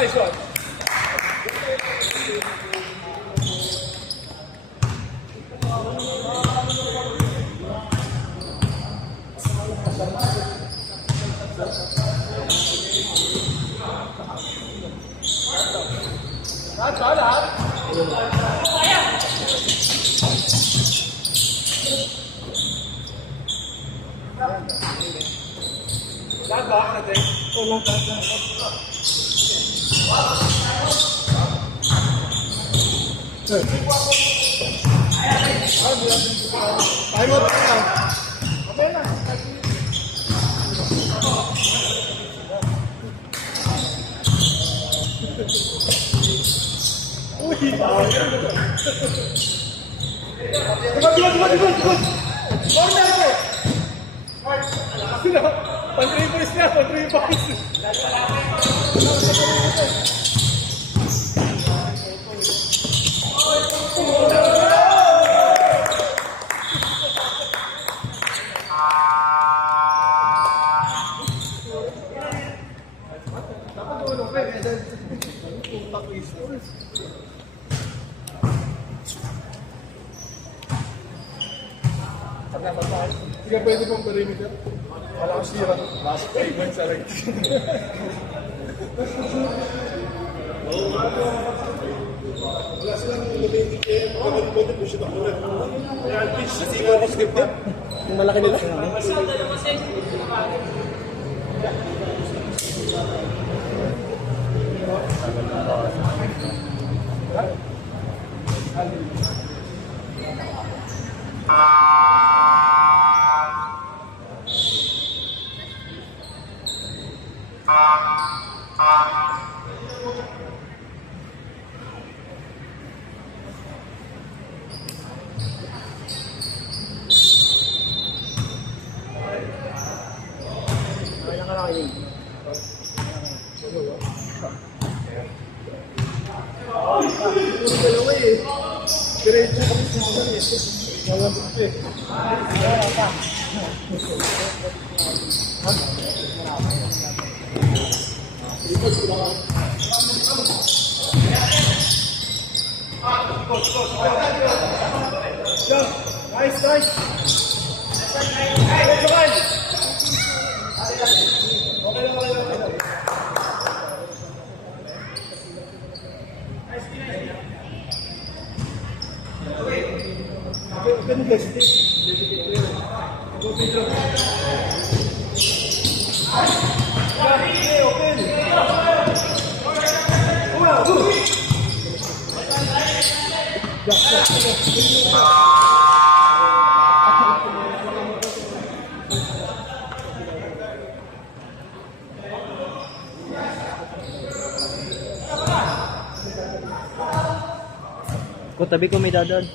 Nice one. Hindi pwede pong perimeter. Wala ko sira. Last payment sa right. Wala silang lumimik eh. Pwede po siya nakulat. Kaya always, kasi mo ako scripted. Yung malaki nila. Diretso kami sa Nice! Hey, Joel! Okay lang. Open guys, Ko tabi ko may dadaan.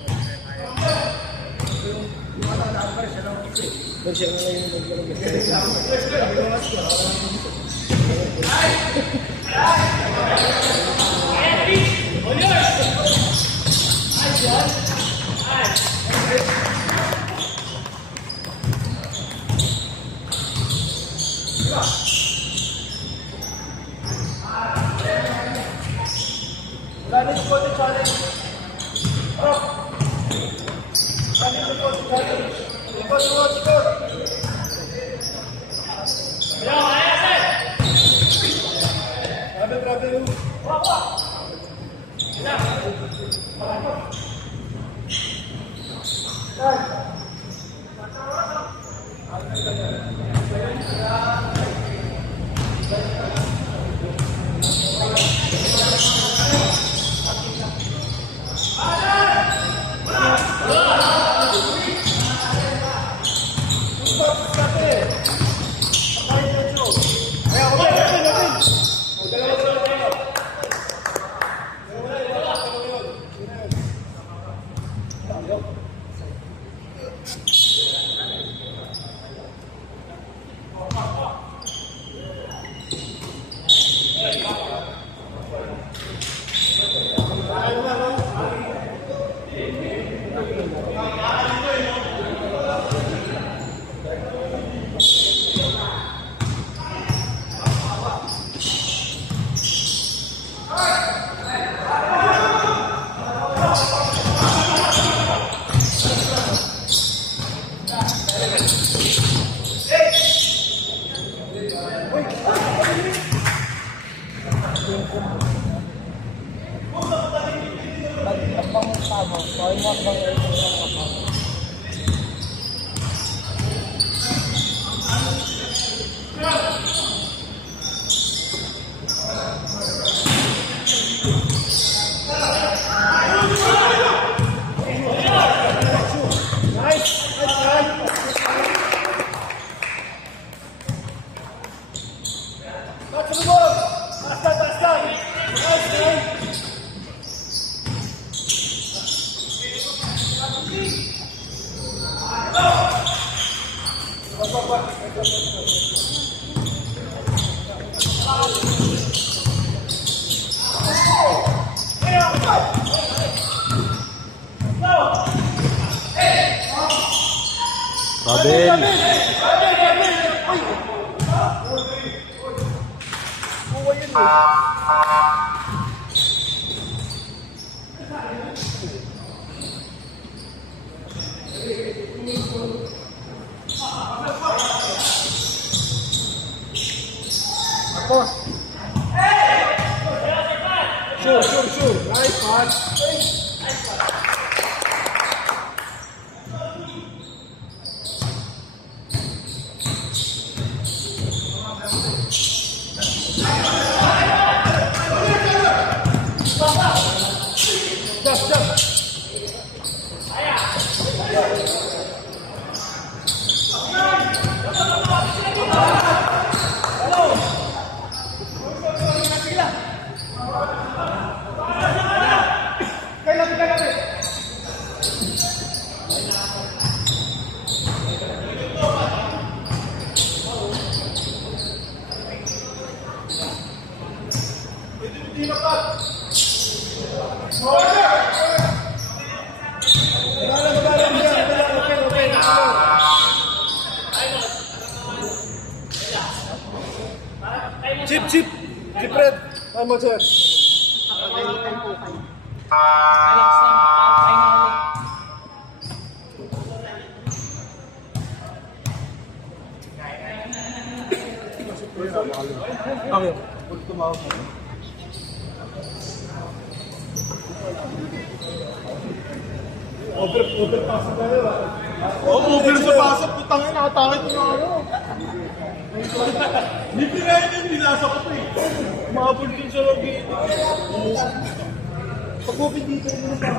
Babel. Sure. Nice pass. Chip Red. Tama sir. Kapagalitan po kayo. Alex lang, final. Okay. Tumawag mo. Over pass na tayo. Over sa pasok. Putang ina, nakatangit mo na ano. Hindi pinahin yung binasa ko eh. Umabol din sa lobby. Pag-open dito yung mga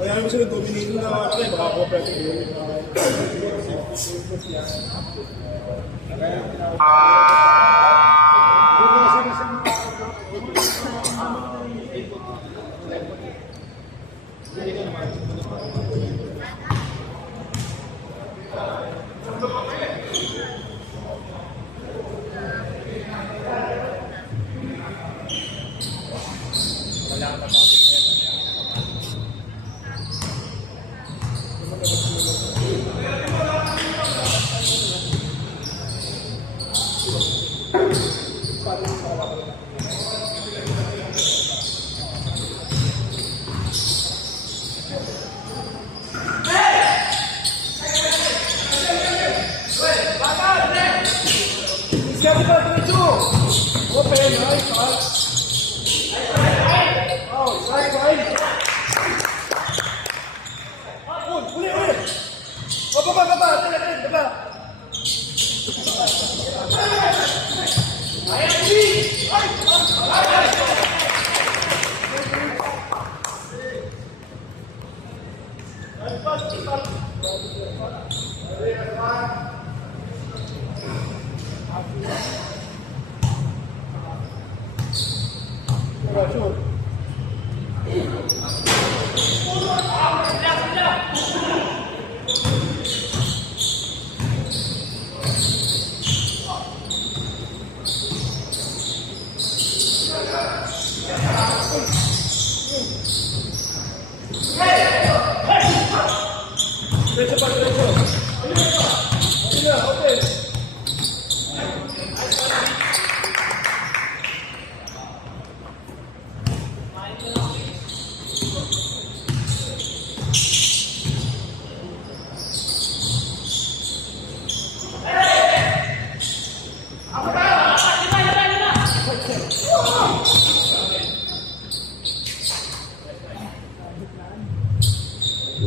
kaya naman sila dominate na ako eh. Makakopert yun.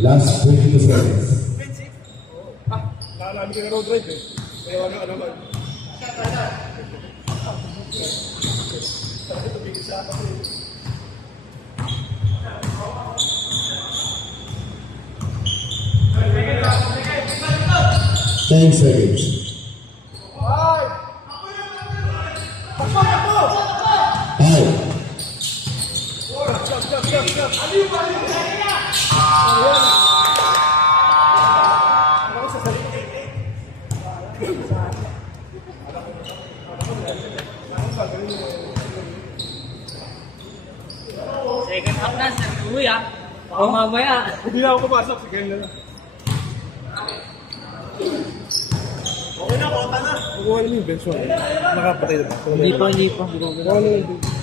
Last 20 seconds. Namin ka na road drive eh. Kaya wala ka naman. 10 seconds. Five. Second half na, sa tuloy ah. Baka mamaya. Hindi na ako papasok. Sige na lang. Okay na, kota na. Kukuha namin yung bench 1. Nakapatay na ba? Hindi pa. Kukuha namin yung bench.